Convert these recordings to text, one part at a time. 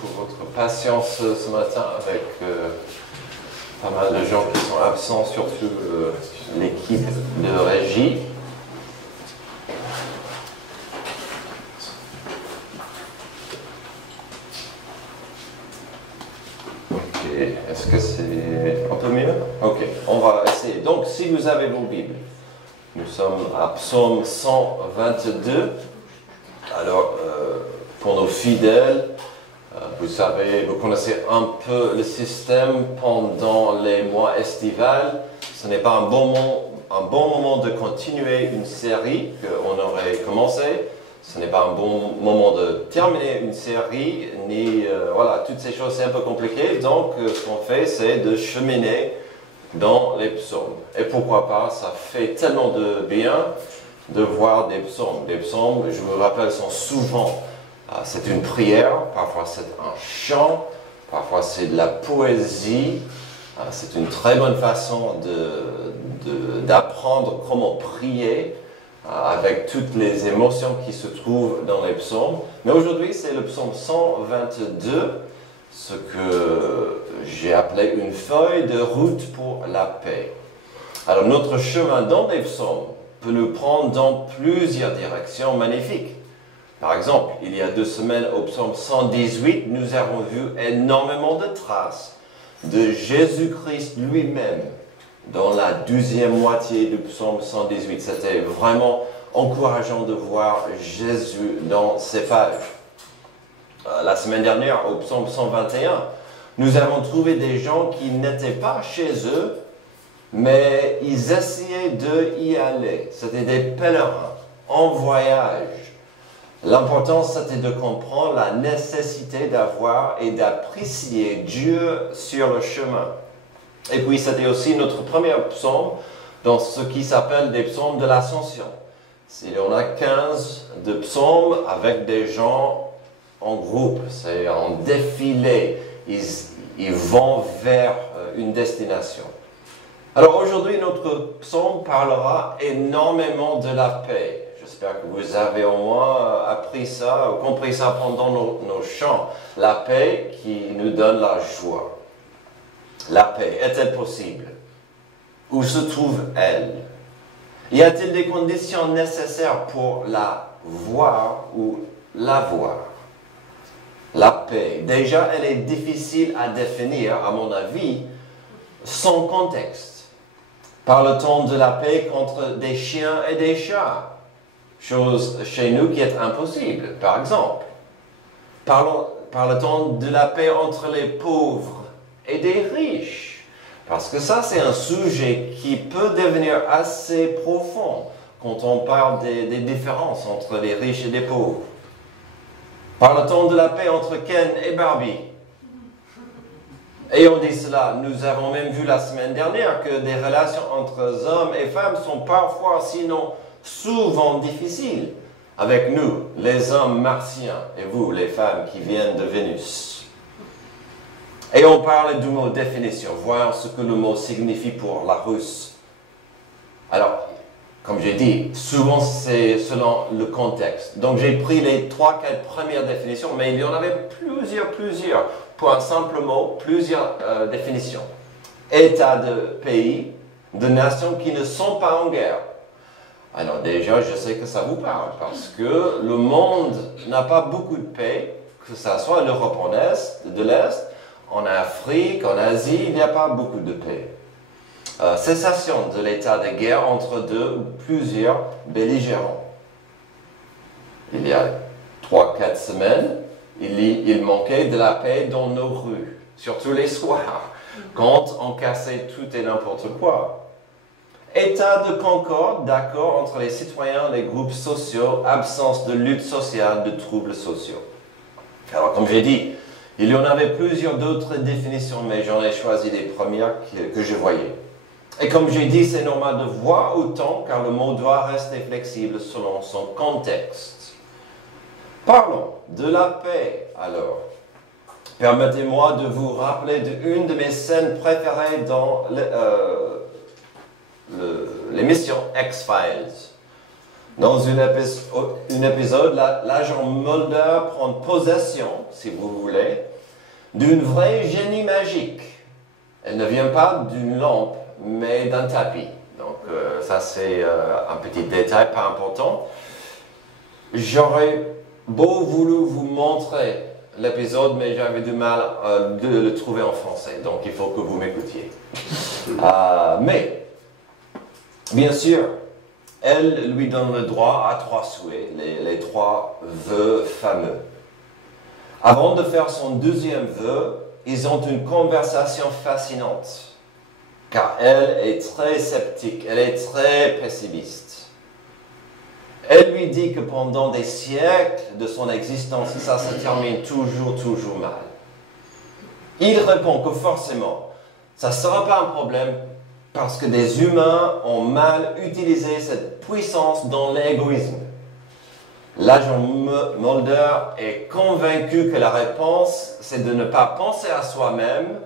pour votre patience ce matin avec pas mal de gens qui sont absents, surtout l'équipe de régie. Ok, est-ce que c'est un peu mieux? Ok, on va essayer. Donc, si vous avez vos Bibles, nous sommes à Psaume 122. Alors, pour nos fidèles, vous savez, vous connaissez un peu le système pendant les mois estivales. Ce n'est pas un bon moment de continuer une série qu'on aurait commencé. Ce n'est pas un bon moment de terminer une série, ni voilà, toutes ces choses, c'est un peu compliqué. Donc, ce qu'on fait, c'est de cheminer dans les psaumes. Et pourquoi pas, ça fait tellement de bien de voir des psaumes. Les psaumes, je vous rappelle, sont souvent, c'est une prière, parfois c'est un chant, parfois c'est de la poésie. C'est une très bonne façon d'apprendre comment prier avec toutes les émotions qui se trouvent dans les psaumes. Mais aujourd'hui, c'est le psaume 122, ce que j'ai appelé une feuille de route pour la paix. Alors, notre chemin dans les psaumes peut nous prendre dans plusieurs directions magnifiques. Par exemple, il y a 2 semaines, au psaume 118, nous avons vu énormément de traces de Jésus-Christ lui-même dans la 12e moitié du psaume 118. C'était vraiment encourageant de voir Jésus dans ces pages. La semaine dernière, au psaume 121, nous avons trouvé des gens qui n'étaient pas chez eux, mais ils essayaient d'y aller. C'était des pèlerins en voyage. L'important, c'était de comprendre la nécessité d'avoir et d'apprécier Dieu sur le chemin. Et puis, c'était aussi notre premier psaume dans ce qui s'appelle des psaumes de l'Ascension. Il y en a 15 de psaumes avec des gens en groupe. C'est en défilé. Ils vont vers une destination. Alors aujourd'hui, notre psaume parlera énormément de la paix. J'espère que vous avez au moins appris ça, ou compris ça pendant nos chants. La paix qui nous donne la joie. La paix, est-elle possible? Où se trouve-elle? Y a-t-il des conditions nécessaires pour la voir ou l'avoir? La paix, déjà, elle est difficile à définir, à mon avis, sans contexte. Parle-t-on de la paix contre des chiens et des chats? Chose chez nous qui est impossible, par exemple. Parle-t-on de la paix entre les pauvres et des riches? Parce que ça, c'est un sujet qui peut devenir assez profond quand on parle des différences entre les riches et les pauvres. Parle-t-on de la paix entre Ken et Barbie? Et on dit cela, nous avons même vu la semaine dernière que des relations entre hommes et femmes sont parfois, sinon souvent difficiles. Avec nous, les hommes martiens, et vous, les femmes qui viennent de Vénus. Et on parle du mot définition, voyons ce que le mot signifie pour la Russe. Alors, comme j'ai dit, souvent c'est selon le contexte. Donc j'ai pris les 3-4 premières définitions, mais il y en avait plusieurs, pour un simple mot, plusieurs définitions. État de pays, de nations qui ne sont pas en guerre. Alors déjà, je sais que ça vous parle, parce que le monde n'a pas beaucoup de paix, que ce soit l'Europe de l'Est, en Afrique, en Asie, il n'y a pas beaucoup de paix. Cessation de l'état de guerre entre deux ou plusieurs belligérants. Il y a 3-4 semaines, il manquait de la paix dans nos rues, surtout les soirs, quand on cassait tout et n'importe quoi. État de concorde, d'accord entre les citoyens, les groupes sociaux, absence de lutte sociale, de troubles sociaux. Alors, comme j'ai dit, il y en avait plusieurs d'autres définitions, mais j'en ai choisi les premières que je voyais. Et comme j'ai dit, c'est normal de voir autant, car le mot doit rester flexible selon son contexte. Parlons de la paix, alors. Permettez-moi de vous rappeler d'une de mes scènes préférées dans l'émission X-Files. Dans un épisode, l'agent Mulder prend possession, si vous voulez, d'une vraie génie magique. Elle ne vient pas d'une lampe, mais d'un tapis. Donc ça c'est un petit détail pas important. J'aurais beau voulu vous montrer l'épisode, mais j'avais du mal de le trouver en français, donc il faut que vous m'écoutiez. Mais, bien sûr, elle lui donne le droit à 3 souhaits, les 3 vœux fameux. Avant de faire son deuxième vœu, ils ont une conversation fascinante, car elle est très sceptique, elle est très pessimiste. Elle lui dit que pendant des siècles de son existence, ça se termine toujours mal. Il répond que forcément, ça ne sera pas un problème parce que des humains ont mal utilisé cette puissance dans l'égoïsme. L'agent Mulder est convaincu que la réponse, c'est de ne pas penser à soi-même,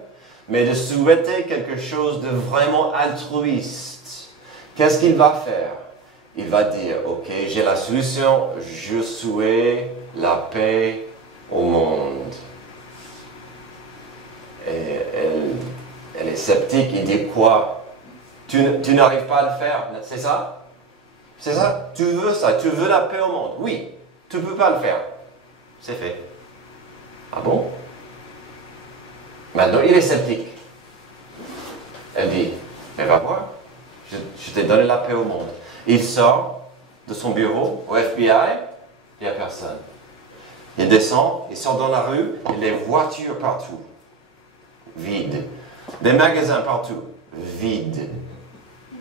mais de souhaiter quelque chose de vraiment altruiste. Qu'est-ce qu'il va faire? Il va dire, ok, j'ai la solution, je souhaite la paix au monde. Et elle est sceptique, il dit quoi? Tu n'arrives pas à le faire, c'est ça? C'est ça? Tu veux ça? Tu veux la paix au monde? Oui, tu ne peux pas le faire. C'est fait. Ah bon? Maintenant, il est sceptique. Elle dit, mais va voir, je t'ai donné la paix au monde. Il sort de son bureau au FBI, il n'y a personne. Il descend, il sort dans la rue, il y a des voitures partout, vides. Des magasins partout, vides.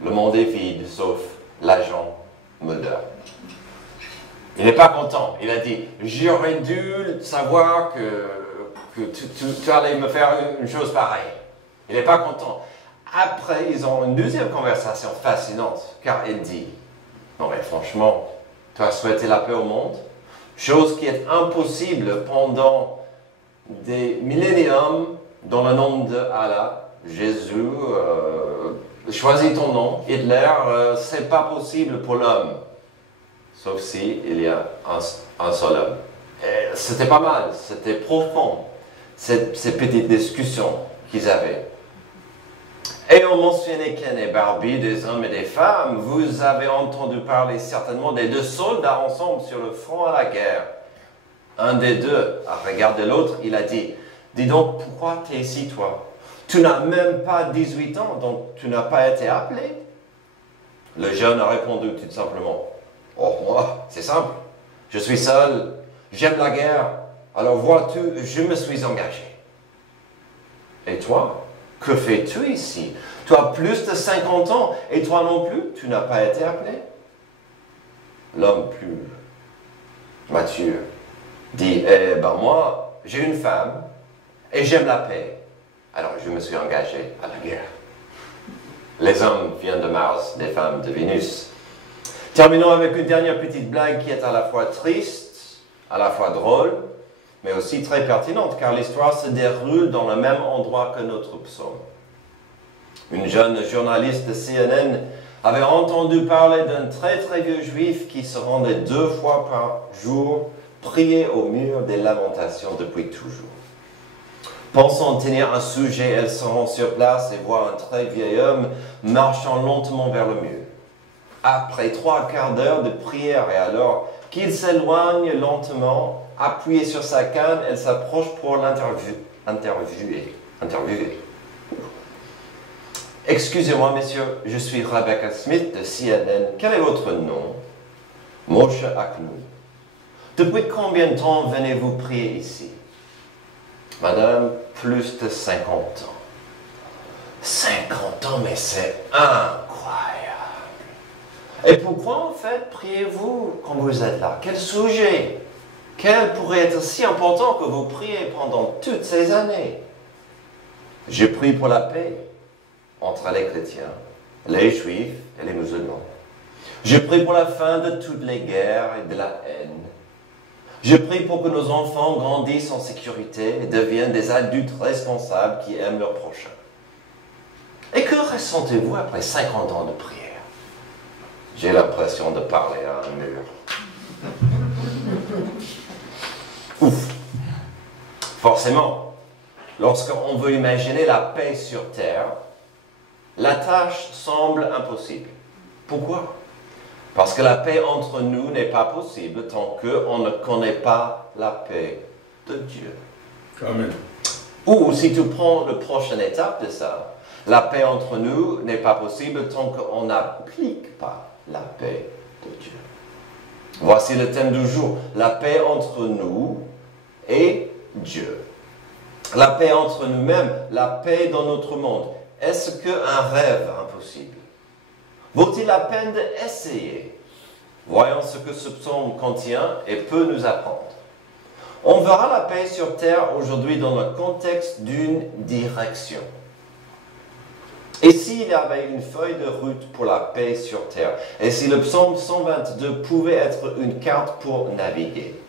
Le monde est vide, sauf l'agent Mulder. Il n'est pas content. Il a dit, j'aurais dû savoir que tu allais me faire une chose pareille. Il n'est pas content. Après, ils ont une deuxième conversation fascinante, car elle dit, non mais franchement, tu as souhaité la paix au monde, chose qui est impossible pendant des milléniums dans le nom de Allah, Jésus, choisis ton nom, Hitler, c'est pas possible pour l'homme, sauf si il y a un seul homme. C'était pas mal, c'était profond, ces petites discussions qu'ils avaient. Et on mentionnait Ken et Barbie, des hommes et des femmes. Vous avez entendu parler certainement des 2 soldats ensemble sur le front à la guerre. Un des 2 a regardé l'autre, il a dit, dis donc, pourquoi tu es ici, toi? Tu n'as même pas 18 ans, donc tu n'as pas été appelé. Le jeune a répondu tout simplement, oh, moi, c'est simple, je suis seul, j'aime la guerre, alors vois-tu, je me suis engagé. Et toi? Que fais-tu ici? Tu as plus de 50 ans et toi non plus, tu n'as pas été appelé? L'homme plus mature dit, eh ben moi, j'ai une femme et j'aime la paix. Alors je me suis engagé à la guerre. Les hommes viennent de Mars, les femmes de Vénus. Terminons avec une dernière petite blague qui est à la fois triste, à la fois drôle, mais aussi très pertinente, car l'histoire se déroule dans le même endroit que notre psaume. Une jeune journaliste de CNN avait entendu parler d'un très vieux juif qui se rendait 2 fois par jour prier au mur des lamentations depuis toujours. Pensant tenir un sujet, elle se rend sur place et voit un très vieil homme marchant lentement vers le mur. Après 3 quarts d'heure de prière et alors qu'il s'éloigne lentement, appuyée sur sa canne, elle s'approche pour l'interviewer. Excusez-moi, messieurs, je suis Rebecca Smith de CNN. Quel est votre nom? Moshe Aknou. Depuis combien de temps venez-vous prier ici? Madame, plus de 50 ans. 50 ans, mais c'est incroyable. Et pourquoi en fait priez-vous quand vous êtes là? Quel sujet? Quel pourrait être si important que vous priez pendant toutes ces années? Je prie pour la paix entre les chrétiens, les juifs et les musulmans. Je prie pour la fin de toutes les guerres et de la haine. Je prie pour que nos enfants grandissent en sécurité et deviennent des adultes responsables qui aiment leur prochain. Et que ressentez-vous après 50 ans de prière? J'ai l'impression de parler à un mur. Ouf! Forcément, lorsqu'on veut imaginer la paix sur terre, la tâche semble impossible. Pourquoi? Parce que la paix entre nous n'est pas possible tant qu'on ne connaît pas la paix de Dieu. Amen. Ou si tu prends la prochaine étape de ça, la paix entre nous n'est pas possible tant qu'on n'applique pas la paix de Dieu. Voici le thème du jour, la paix entre nous et Dieu. La paix entre nous-mêmes, la paix dans notre monde. Est-ce qu'un rêve impossible? Vaut-il la peine d'essayer? Voyons ce que ce psaume contient et peut nous apprendre. On verra la paix sur terre aujourd'hui dans le contexte d'une direction. Et s'il y avait une feuille de route pour la paix sur terre, et si le psaume 122 pouvait être une carte pour naviguer,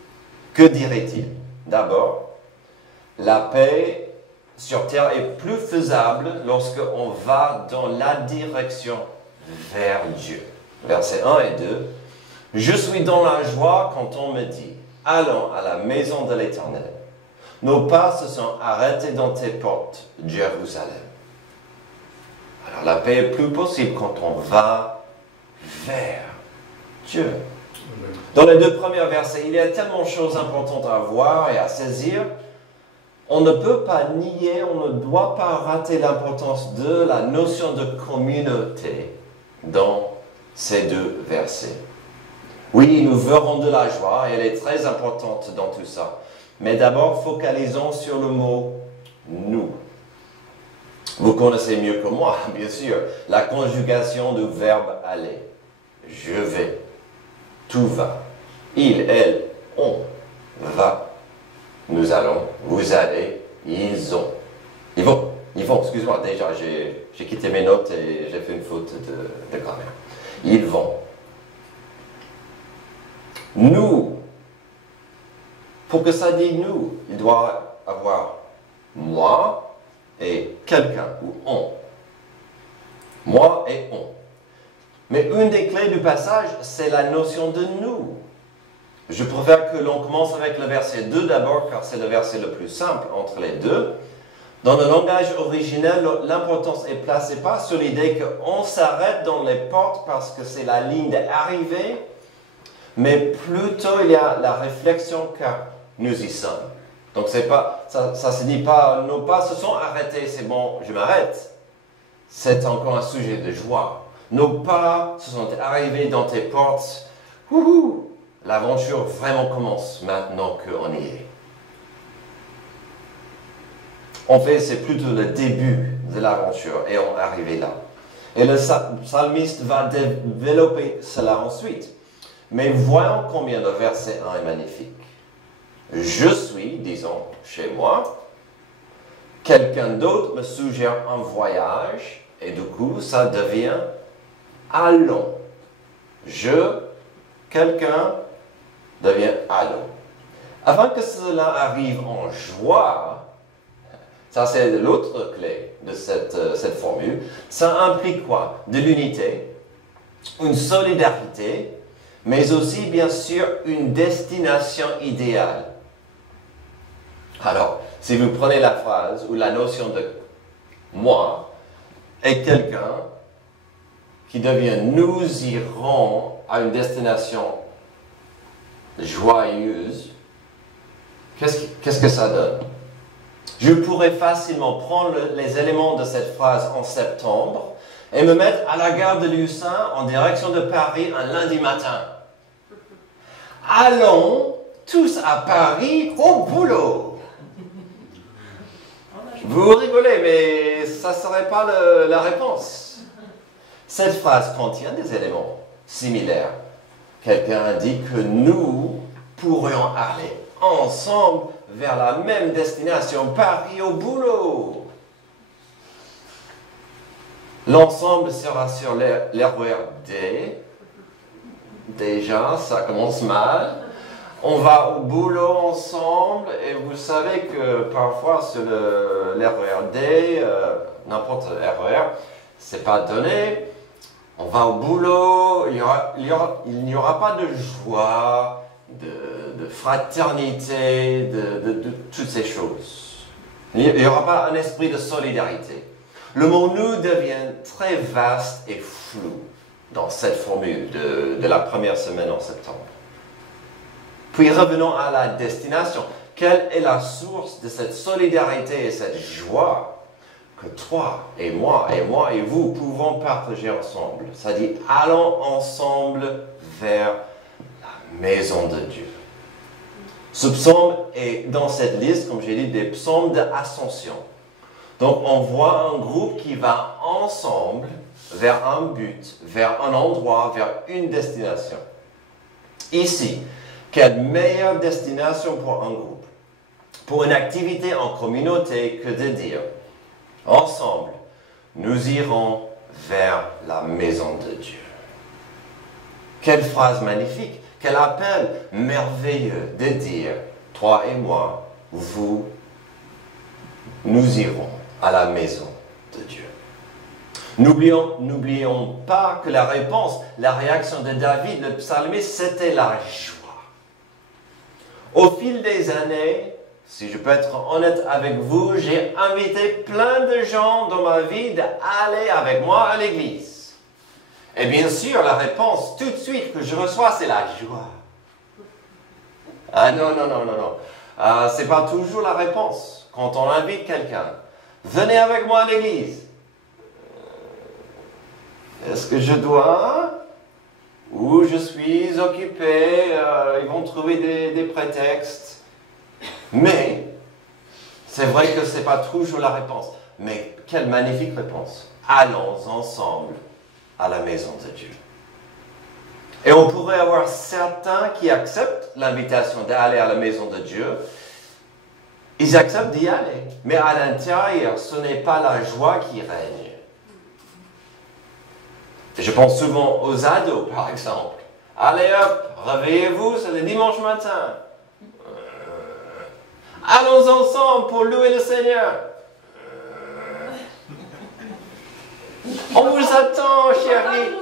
que dirait-il? D'abord, la paix sur terre est plus faisable lorsqu'on va dans la direction vers Dieu. Versets 1 et 2. « Je suis dans la joie quand on me dit, allons à la maison de l'Éternel. Nos pas se sont arrêtés dans tes portes, Jérusalem. » Alors la paix est plus possible quand on va vers Dieu. Dans les deux premiers versets, il y a tellement de choses importantes à voir et à saisir. On ne peut pas nier, on ne doit pas rater l'importance de la notion de communauté dans ces deux versets. Oui, nous verrons de la joie et elle est très importante dans tout ça. Mais d'abord, focalisons sur le mot « nous ». Vous connaissez mieux que moi, bien sûr, la conjugation du verbe « aller ». Je vais, tout va, il, elle, on va. Nous allons, vous allez, ils ont. Ils vont, excuse-moi, déjà, j'ai quitté mes notes et j'ai fait une faute de grammaire. Ils vont. Nous. Pour que ça dise nous, il doit avoir moi et quelqu'un, ou on. Moi et on. Mais une des clés du passage, c'est la notion de nous. Je préfère que l'on commence avec le verset 2 d'abord, car c'est le verset le plus simple entre les deux. Dans le langage originel, l'importance est placée pas sur l'idée qu'on s'arrête dans les portes parce que c'est la ligne d'arrivée, mais plutôt il y a la réflexion car nous y sommes. Donc c'est pas, ça se dit pas, nos pas se sont arrêtés, c'est bon, je m'arrête. C'est encore un sujet de joie. Nos pas se sont arrivés dans tes portes. Wouhou! L'aventure vraiment commence maintenant qu'on y est. En fait, c'est plutôt le début de l'aventure et on est arrivé là. Et le psalmiste va développer cela ensuite. Mais voyons combien le verset 1 est magnifique. Je suis, disons, chez moi. Quelqu'un d'autre me suggère un voyage et du coup, ça devient allons. Quelqu'un devient allons. Avant que cela arrive en joie, ça c'est l'autre clé de cette formule, ça implique quoi? De l'unité, une solidarité, mais aussi bien sûr une destination idéale. Alors, si vous prenez la phrase ou la notion de moi et quelqu'un qui devient nous irons à une destination joyeuse, qu'est-ce que ça donne? Je pourrais facilement prendre les éléments de cette phrase en septembre et me mettre à la gare de Lucin en direction de Paris un lundi matin. Allons tous à Paris au boulot. Vous rigolez, mais ça ne serait pas la réponse. Cette phrase contient des éléments similaires. Quelqu'un dit que nous pourrions aller ensemble vers la même destination, Paris au boulot. L'ensemble sera sur l'RER-D. Déjà, ça commence mal. On va au boulot ensemble et vous savez que parfois sur l'RER-D, n'importe RER, c'est pas donné. On va au boulot, il n'y aura pas de joie, de fraternité, de toutes ces choses. Il n'y aura pas un esprit de solidarité. Le mot nous devient très vaste et flou dans cette formule de la première semaine en septembre. Puis revenons à la destination. Quelle est la source de cette solidarité et cette joie que toi et moi et vous pouvons partager ensemble? Ça dit, allons ensemble vers la maison de Dieu. Ce psaume est dans cette liste, comme j'ai dit, des psaumes d'ascension. Donc on voit un groupe qui va ensemble vers un but, vers un endroit, vers une destination. Ici, quelle meilleure destination pour un groupe, pour une activité en communauté que de dire, ensemble, nous irons vers la maison de Dieu. Quelle phrase magnifique, quel appel merveilleux de dire, toi et moi, nous irons à la maison de Dieu. N'oublions pas que la réponse, la réaction de David, le psalmiste, c'était la joie. Au fil des années, si je peux être honnête avec vous, j'ai invité plein de gens dans ma vie d'aller avec moi à l'église. Et bien sûr, la réponse tout de suite que je reçois, c'est la joie. Ah non. C'est pas toujours la réponse. Quand on invite quelqu'un, venez avec moi à l'église. Est-ce que je dois? Ou je suis occupé? Ils vont trouver des prétextes. Mais, c'est vrai que ce n'est pas toujours la réponse. Mais quelle magnifique réponse. Allons ensemble à la maison de Dieu. Et on pourrait avoir certains qui acceptent l'invitation d'aller à la maison de Dieu. Ils acceptent d'y aller. Mais à l'intérieur, ce n'est pas la joie qui règne. Et je pense souvent aux ados, par exemple. Allez hop, réveillez-vous, c'est le dimanche matin. Allons ensemble pour louer le Seigneur. On vous attend, chérie.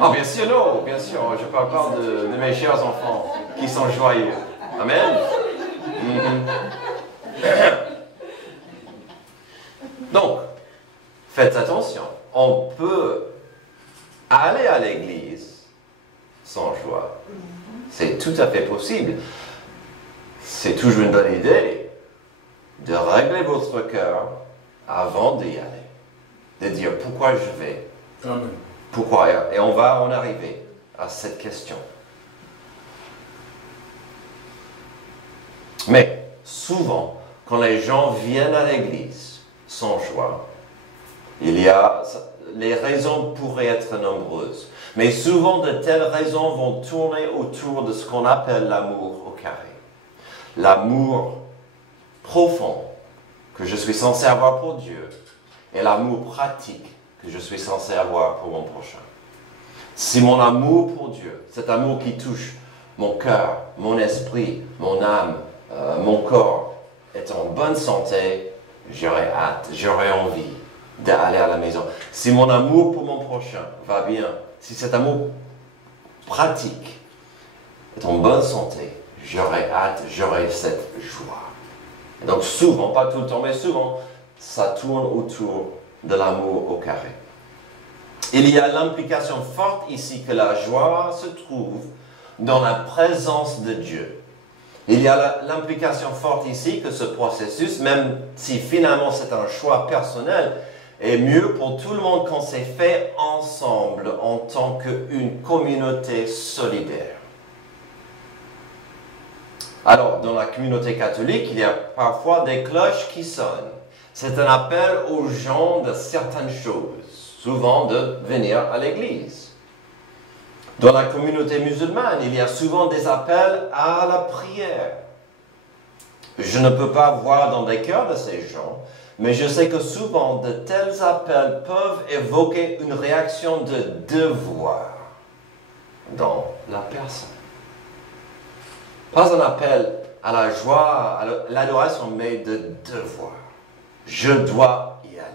Ah, bien sûr, non, bien sûr. Je parle pas de mes chers enfants qui sont joyeux. Amen. Donc, faites attention. On peut aller à l'église sans joie. C'est tout à fait possible. C'est toujours une bonne idée de régler votre cœur avant d'y aller. De dire pourquoi je vais. Amen. Pourquoi? Et on va en arriver à cette question. Mais souvent, quand les gens viennent à l'église sans joie, les raisons pourraient être nombreuses. Mais souvent, de telles raisons vont tourner autour de ce qu'on appelle l'amour au carré. L'amour profond que je suis censé avoir pour Dieu et l'amour pratique que je suis censé avoir pour mon prochain. Si mon amour pour Dieu, cet amour qui touche mon cœur, mon esprit, mon âme, mon corps, est en bonne santé, j'aurai hâte, j'aurai envie d'aller à la maison. Si mon amour pour mon prochain va bien, si cet amour pratique est en bonne santé, j'aurai hâte, j'aurai cette joie. Et donc souvent, pas tout le temps, mais souvent, ça tourne autour de l'amour au carré. Il y a l'implication forte ici que la joie se trouve dans la présence de Dieu. Il y a l'implication forte ici que ce processus, même si finalement c'est un choix personnel, est mieux pour tout le monde quand c'est fait ensemble en tant qu'une communauté solidaire. Alors, dans la communauté catholique, il y a parfois des cloches qui sonnent. C'est un appel aux gens de certaines choses, souvent de venir à l'église. Dans la communauté musulmane, il y a souvent des appels à la prière. Je ne peux pas voir dans les cœurs de ces gens, mais je sais que souvent de tels appels peuvent évoquer une réaction de devoir dans la personne. Pas un appel à la joie, à l'adoration, mais de devoir. Je dois y aller.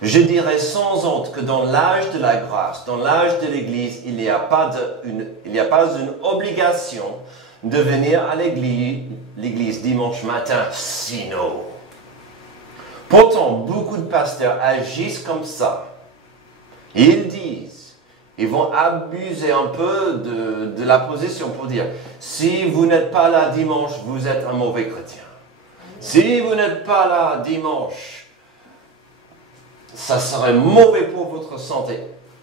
Je dirais sans honte que dans l'âge de la grâce, dans l'âge de l'Église, il n'y a pas une obligation de venir à l'église dimanche matin, sinon. Pourtant, beaucoup de pasteurs agissent comme ça. Ils disent, ils vont abuser un peu de la position pour dire, si vous n'êtes pas là dimanche, vous êtes un mauvais chrétien. Si vous n'êtes pas là dimanche, ça serait mauvais pour votre santé.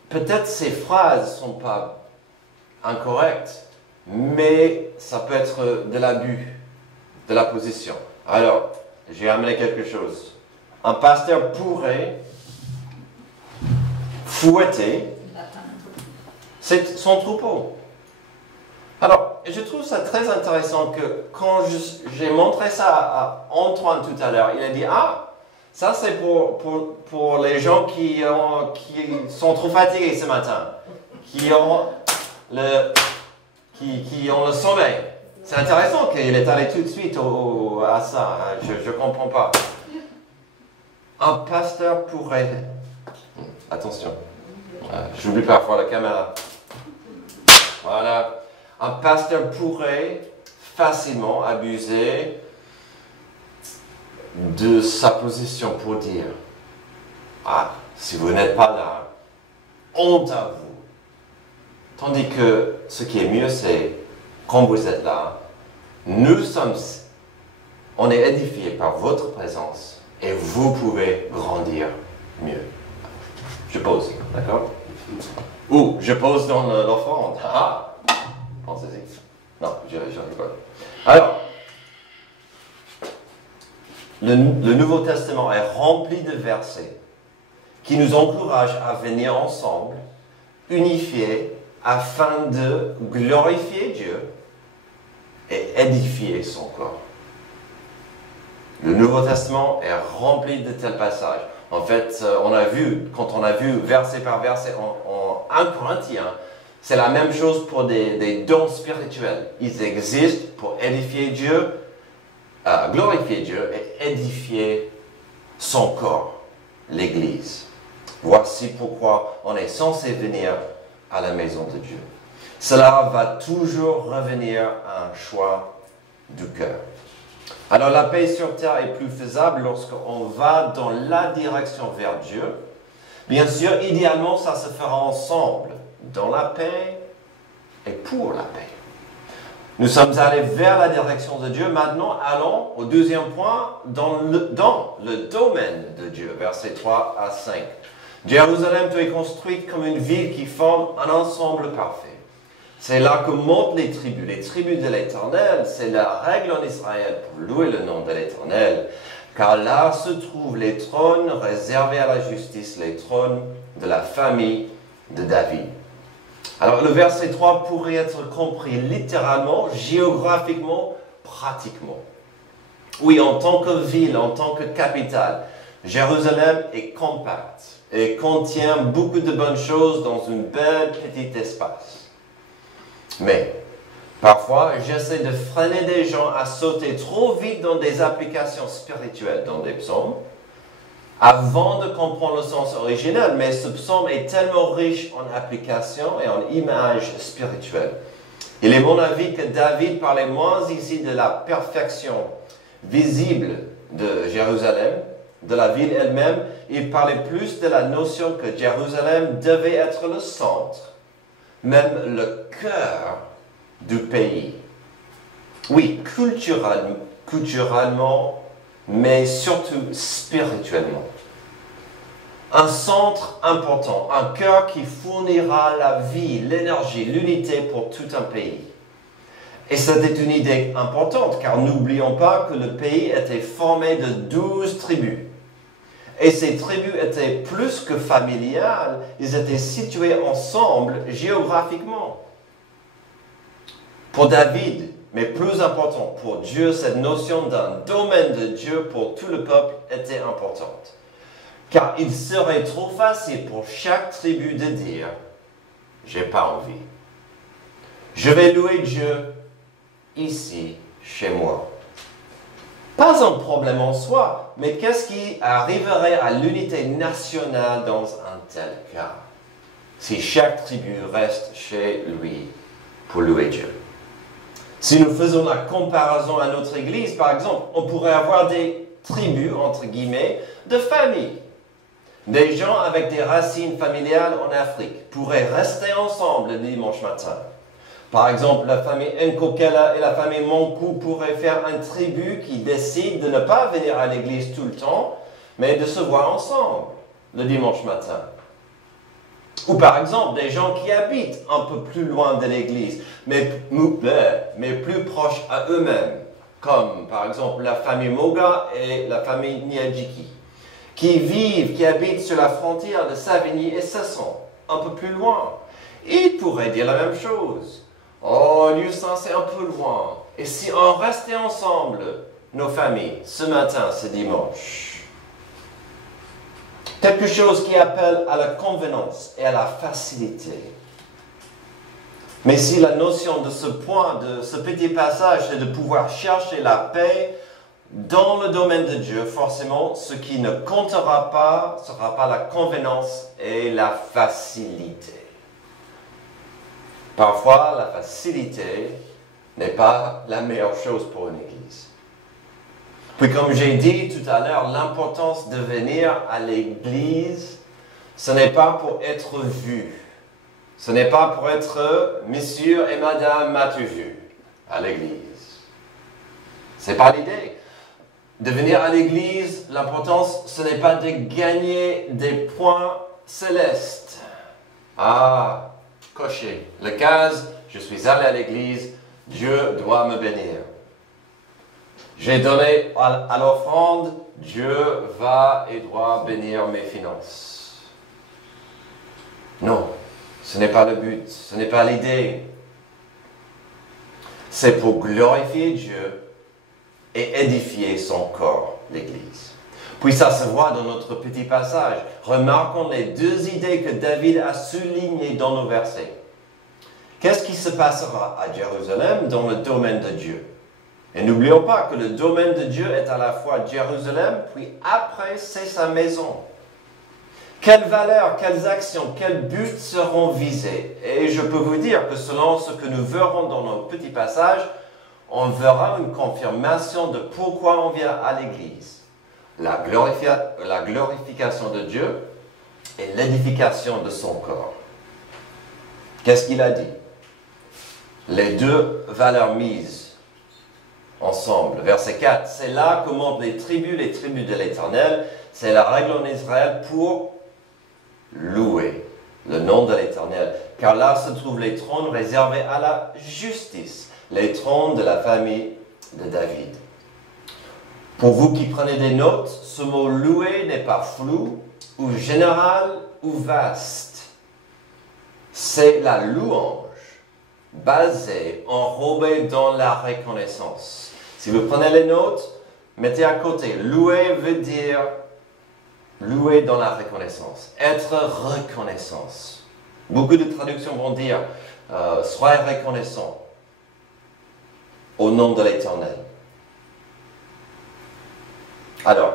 Peut-être ces phrases ne sont pas incorrectes, mais ça peut être de l'abus de la position. Alors, j'ai amené quelque chose. Un pasteur pourrait fouetter son troupeau. Alors, je trouve ça très intéressant que quand j'ai montré ça à Antoine tout à l'heure, il a dit, ah, ça c'est pour les gens qui sont trop fatigués ce matin, qui ont le sommeil. C'est intéressant qu'il est allé tout de suite à ça, hein. Je ne comprends pas. Un pasteur pourrait... Attention, j'oublie parfois la caméra. Voilà. Un pasteur pourrait facilement abuser de sa position pour dire, ah, si vous n'êtes pas là, honte à vous. Tandis que ce qui est mieux, c'est, quand vous êtes là, on est édifiés par votre présence et vous pouvez grandir mieux. Je pose, d'accord? Ou je pose dans l'offrande. Ah, pensez-y. Non, je rigole. Alors, le Nouveau Testament est rempli de versets qui nous encouragent à venir ensemble, unifiés, afin de glorifier Dieu et édifier son corps. Le Nouveau Testament est rempli de tels passages. En fait, quand on a vu verset par verset en 1 Corinthiens, c'est la même chose pour des dons spirituels. Ils existent pour édifier Dieu, glorifier Dieu et édifier son corps, l'Église. Voici pourquoi on est censé venir à la maison de Dieu. Cela va toujours revenir à un choix du cœur. Alors la paix sur terre est plus faisable lorsqu'on va dans la direction vers Dieu. Bien sûr, idéalement, ça se fera ensemble, dans la paix et pour la paix. Nous sommes allés vers la direction de Dieu. Maintenant, allons au deuxième point, dans le domaine de Dieu, versets 3 à 5. Jérusalem, tu es construite comme une ville qui forme un ensemble parfait. C'est là que montent les tribus de l'Éternel. C'est la règle en Israël pour louer le nom de l'Éternel. Car là se trouvent les trônes réservés à la justice, les trônes de la famille de David. Alors le verset 3 pourrait être compris littéralement, géographiquement, pratiquement. Oui, en tant que ville, en tant que capitale, Jérusalem est compacte et contient beaucoup de bonnes choses dans un bel petit espace. Mais, parfois, j'essaie de freiner des gens à sauter trop vite dans des applications spirituelles, dans des psaumes, avant de comprendre le sens original. Mais ce psaume est tellement riche en applications et en images spirituelles. Il est mon avis que David parlait moins ici de la perfection visible de Jérusalem, de la ville elle-même. Il parlait plus de la notion que Jérusalem devait être le centre, même le cœur du pays. Oui, culturellement, mais surtout spirituellement. Un centre important, un cœur qui fournira la vie, l'énergie, l'unité pour tout un pays. Et c'était une idée importante, car n'oublions pas que le pays était formé de 12 tribus. Et ces tribus étaient plus que familiales, ils étaient situés ensemble géographiquement. Pour David, mais plus important pour Dieu, cette notion d'un domaine de Dieu pour tout le peuple était importante. Car il serait trop facile pour chaque tribu de dire « j'ai pas envie. Je vais louer Dieu ici, chez moi. » Pas un problème en soi, mais qu'est-ce qui arriverait à l'unité nationale dans un tel cas, si chaque tribu reste chez lui pour louer Dieu? Si nous faisons la comparaison à notre Église, par exemple, on pourrait avoir des tribus, entre guillemets, de familles. Des gens avec des racines familiales en Afrique pourraient rester ensemble le dimanche matin. Par exemple, la famille Nkokela et la famille Monkou pourraient faire un tribu qui décide de ne pas venir à l'église tout le temps, mais de se voir ensemble le dimanche matin. Ou par exemple, des gens qui habitent un peu plus loin de l'église, mais plus proches à eux-mêmes, comme par exemple la famille Moga et la famille Niadjiki, qui habitent sur la frontière de Savigny et Sesson, un peu plus loin. Ils pourraient dire la même chose. Oh, Lieusaint, c'est un peu loin. Et si on restait ensemble, nos familles, ce matin, ce dimanche? Quelque chose qui appelle à la convenance et à la facilité. Mais si la notion de ce point, de ce petit passage, c'est de pouvoir chercher la paix dans le domaine de Dieu, forcément, ce qui ne comptera pas sera pas la convenance et la facilité. Parfois, la facilité n'est pas la meilleure chose pour une église. Puis comme j'ai dit tout à l'heure, l'importance de venir à l'église, ce n'est pas pour être vu. Ce n'est pas pour être monsieur et madame m'as-tu vu à l'église. Ce n'est pas l'idée. De venir à l'église, l'importance, ce n'est pas de gagner des points célestes. Ah, cocher le case, je suis allé à l'église, Dieu doit me bénir. J'ai donné à l'offrande, Dieu va et doit bénir mes finances. Non, ce n'est pas le but, ce n'est pas l'idée. C'est pour glorifier Dieu et édifier son corps, l'Église. Puis ça se voit dans notre petit passage. Remarquons les deux idées que David a soulignées dans nos versets. Qu'est-ce qui se passera à Jérusalem dans le domaine de Dieu? Et n'oublions pas que le domaine de Dieu est à la fois Jérusalem, puis après c'est sa maison. Quelles valeurs, quelles actions, quels buts seront visés? Et je peux vous dire que selon ce que nous verrons dans nos petits passages, on verra une confirmation de pourquoi on vient à l'Église. La glorification de Dieu et l'édification de son corps. Qu'est-ce qu'il a dit? Les deux valeurs mises ensemble. Verset 4, c'est là que montent les tribus de l'Éternel. C'est la règle en Israël pour louer le nom de l'Éternel. Car là se trouvent les trônes réservés à la justice, les trônes de la famille de David. Pour vous qui prenez des notes, ce mot louer n'est pas flou, ou général, ou vaste. C'est la louange basée, enrobée dans la reconnaissance. Si vous prenez les notes, mettez à côté. Louer veut dire louer dans la reconnaissance. Être reconnaissance. Beaucoup de traductions vont dire soyez reconnaissants au nom de l'Éternel. Alors,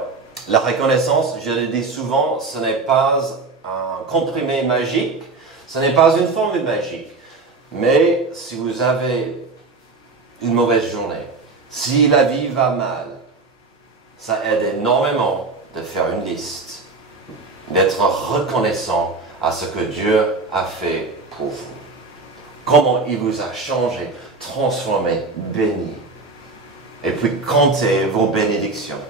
la reconnaissance, je le dis souvent, ce n'est pas un comprimé magique, ce n'est pas une formule magique. Mais si vous avez une mauvaise journée, si la vie va mal, ça aide énormément de faire une liste, d'être reconnaissant à ce que Dieu a fait pour vous. Comment il vous a changé, transformé, béni. Et puis comptez vos bénédictions.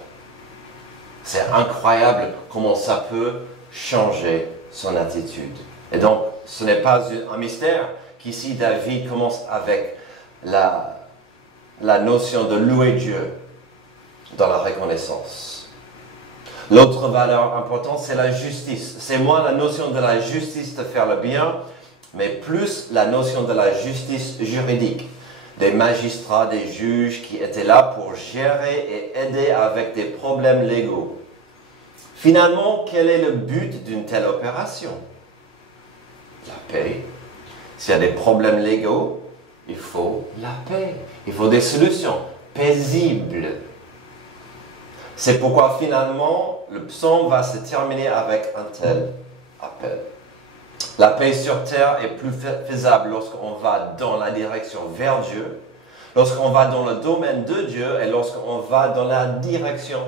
C'est incroyable comment ça peut changer son attitude. Et donc, ce n'est pas un mystère qu'ici David commence avec la notion de louer Dieu dans la reconnaissance. L'autre valeur importante, c'est la justice. C'est moins la notion de la justice de faire le bien, mais plus la notion de la justice juridique. Des magistrats, des juges qui étaient là pour gérer et aider avec des problèmes légaux. Finalement, quel est le but d'une telle opération? La paix. S'il y a des problèmes légaux, il faut la paix. Il faut des solutions paisibles. C'est pourquoi finalement, le psaume va se terminer avec un tel appel. La paix sur terre est plus faisable lorsqu'on va dans la direction vers Dieu, lorsqu'on va dans le domaine de Dieu et lorsqu'on va dans la direction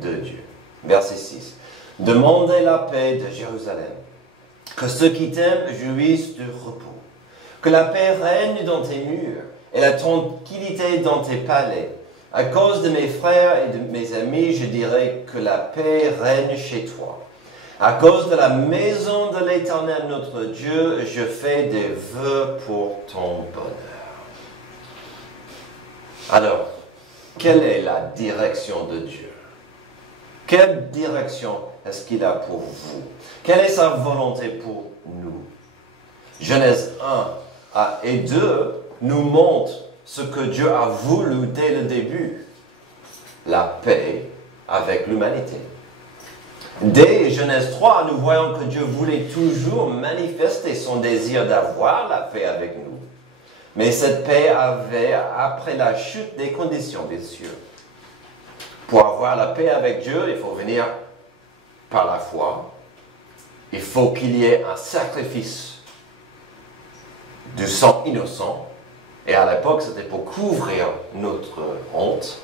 de Dieu. Verset 6. Demandez la paix de Jérusalem, que ceux qui t'aiment jouissent du repos, que la paix règne dans tes murs et la tranquillité dans tes palais. À cause de mes frères et de mes amis, je dirai que la paix règne chez toi. À cause de la maison de l'Éternel notre Dieu, je fais des vœux pour ton bonheur. Alors, quelle est la direction de Dieu? Quelle direction est-ce qu'il a pour vous? Quelle est sa volonté pour nous? Genèse 1 et 2 nous montrent ce que Dieu a voulu dès le début, la paix avec l'humanité. Dès Genèse 3, nous voyons que Dieu voulait toujours manifester son désir d'avoir la paix avec nous. Mais cette paix avait, après la chute, des conditions, bien sûr. Pour avoir la paix avec Dieu, il faut venir par la foi. Il faut qu'il y ait un sacrifice du sang innocent. Et à l'époque, c'était pour couvrir notre honte.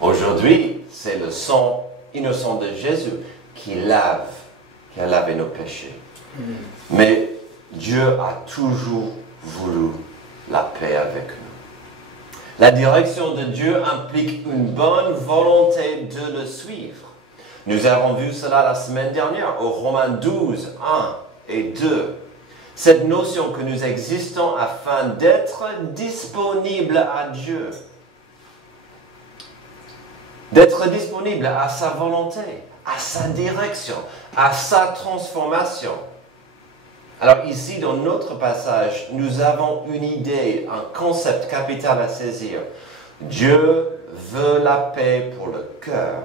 Aujourd'hui, c'est le sang innocent de Jésus qui a lavé nos péchés. Mais Dieu a toujours voulu la paix avec nous. La direction de Dieu implique une bonne volonté de le suivre. Nous avons vu cela la semaine dernière au Romains 12, 1 et 2. Cette notion que nous existons afin d'être disponibles à Dieu. D'être disponible à sa volonté, à sa direction, à sa transformation. Alors ici, dans notre passage, nous avons une idée, un concept capital à saisir. Dieu veut la paix pour le cœur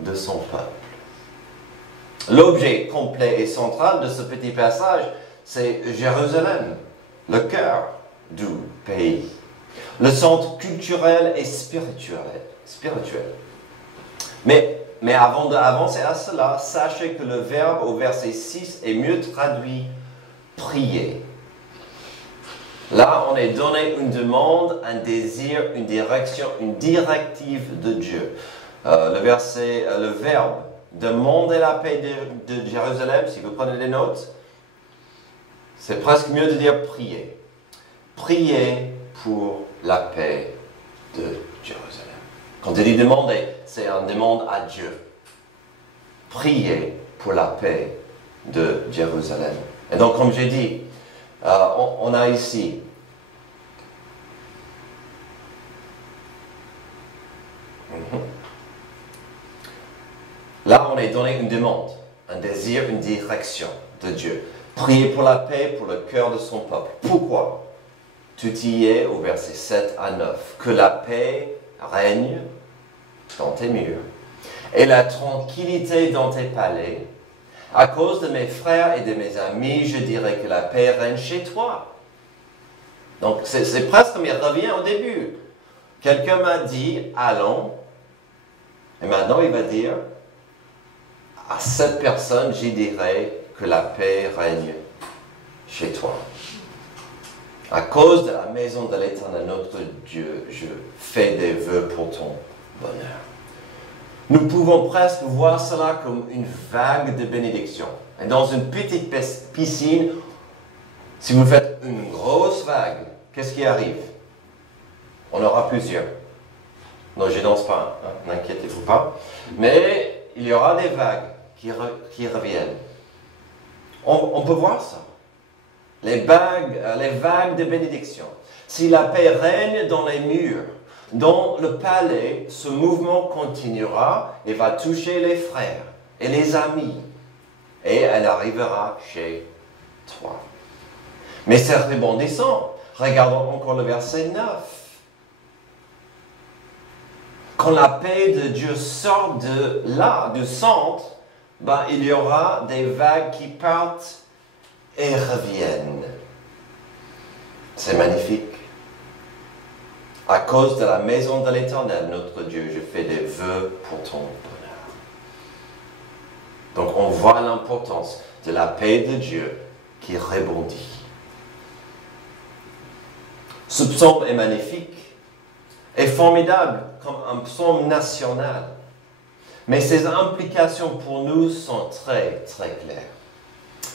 de son peuple. L'objet complet et central de ce petit passage, c'est Jérusalem, le cœur du pays, le centre culturel et spirituel. Mais avant d'avancer à cela, sachez que le verbe au verset 6 est mieux traduit « prier ». Là, on est donné une demande, un désir, une direction, une directive de Dieu. Le verbe « demander la paix de Jérusalem », si vous prenez des notes, c'est presque mieux de dire « prier ». Prier pour la paix de Jérusalem. Quand il dit demander, c'est une demande à Dieu. Prier pour la paix de Jérusalem. Et donc, comme j'ai dit, on a ici là, on est donné une demande, un désir, une direction de Dieu. Prier pour la paix pour le cœur de son peuple. Pourquoi? Tout y est au verset 7 à 9. Que la paix règne dans tes murs et la tranquillité dans tes palais. À cause de mes frères et de mes amis, je dirais que la paix règne chez toi. Donc, c'est presque comme il revient au début. Quelqu'un m'a dit, allons. Et maintenant, il va dire, à cette personne, je dirais que la paix règne chez toi. À cause de la maison de l'Éternel, notre Dieu, je fais des vœux pour ton bonheur. Nous pouvons presque voir cela comme une vague de bénédiction. Et dans une petite piscine, si vous faites une grosse vague, qu'est-ce qui arrive? On aura plusieurs. Non, je ne danse pas, hein, n'inquiétez-vous pas. Mais il y aura des vagues qui reviennent. On peut voir ça. Les vagues de bénédiction. Si la paix règne dans les murs, dans le palais, ce mouvement continuera et va toucher les frères et les amis. Et elle arrivera chez toi. Mais c'est rebondissant. Regardons encore le verset 9. Quand la paix de Dieu sort de là, du centre, il y aura des vagues qui partent et reviennent. C'est magnifique. À cause de la maison de l'Éternel, notre Dieu, je fais des vœux pour ton bonheur. Donc on voit l'importance de la paix de Dieu qui rebondit. Ce psaume est magnifique est formidable comme un psaume national. Mais ses implications pour nous sont très, très claires.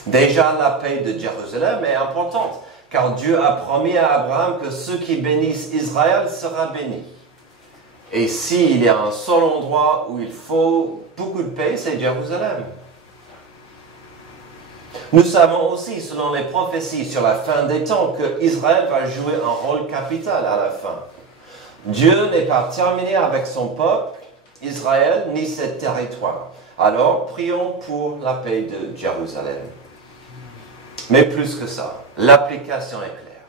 Déjà, la paix de Jérusalem est importante, car Dieu a promis à Abraham que ceux qui bénissent Israël sera béni. Et s'il y a un seul endroit où il faut beaucoup de paix, c'est Jérusalem. Nous savons aussi, selon les prophéties sur la fin des temps, que Israël va jouer un rôle capital à la fin. Dieu n'est pas terminé avec son peuple, Israël, ni ses territoires. Alors, prions pour la paix de Jérusalem. Mais plus que ça, l'application est claire.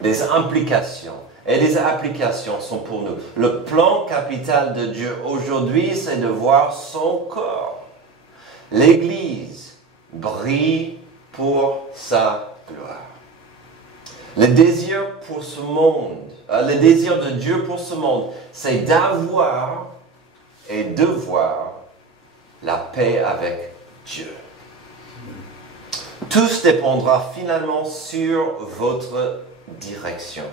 Les implications et les applications sont pour nous. Le plan capital de Dieu aujourd'hui, c'est de voir son corps. L'Église brille pour sa gloire. Le désir pour ce monde, le désir de Dieu pour ce monde, c'est d'avoir et de voir la paix avec Dieu. Tout dépendra finalement sur votre direction.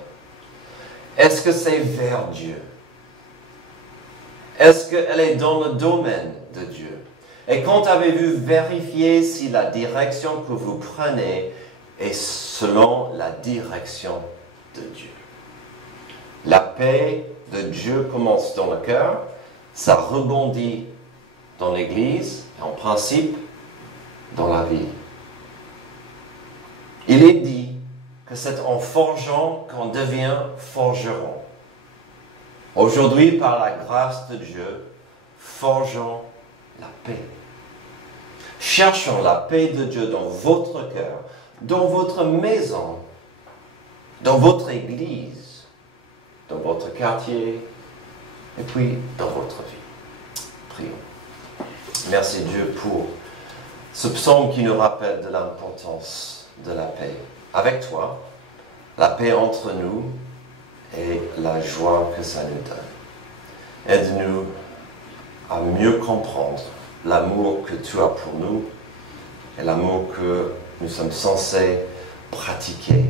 Est-ce que c'est vers Dieu? Est-ce qu'elle est dans le domaine de Dieu? Et quand avez-vous vérifié si la direction que vous prenez est selon la direction de Dieu? La paix de Dieu commence dans le cœur, ça rebondit dans l'Église, et en principe, dans la vie. Il est dit que c'est en forgeant qu'on devient forgeron. Aujourd'hui, par la grâce de Dieu, forgeons la paix. Cherchons la paix de Dieu dans votre cœur, dans votre maison, dans votre église, dans votre quartier, et puis dans votre vie. Prions. Merci Dieu pour ce psaume qui nous rappelle de l'importance de la paix. Avec toi, la paix entre nous et la joie que ça nous donne. Aide-nous à mieux comprendre l'amour que tu as pour nous et l'amour que nous sommes censés pratiquer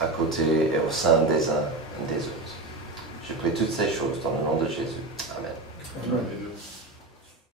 à côté et au sein des uns et des autres. Je prie toutes ces choses dans le nom de Jésus. Amen. Amen.